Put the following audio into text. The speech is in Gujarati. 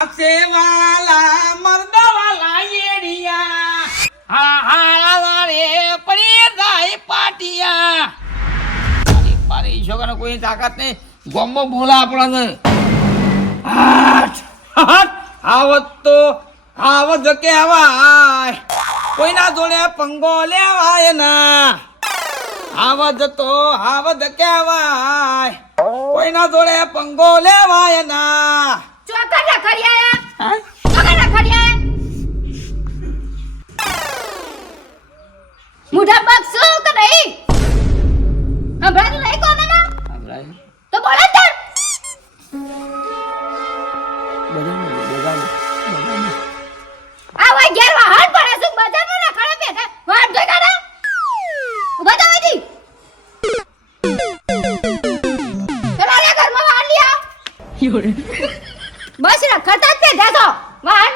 સેવાલા મર્દવાલા એડિયા હા હા રે પડી જાય પાટિયા મારી છોકરાને કોઈ તાકાત નહીં ગોમો બોલા આપણને આવત જકે આવાય કોઈના જોડે પંગો લેવાય ના આવત કેવાય કોઈના જોડે પંગો લેવાય ના ચોકરના ખડિયા ચોકરના ખડિયા મુઢા બક્ષો કે નહીં હમણાં નહીં કોને ના તો બોલે તાર આ વાય ઘેર વાહન પડે છે બજારમાં ના ખડે બેઠા વાટ જોઈ કાઢા ઉભા થા વેજી ચલા રે ઘરમાં વાહન લિયા બસ રખડતા જ બેઠા છો વાહન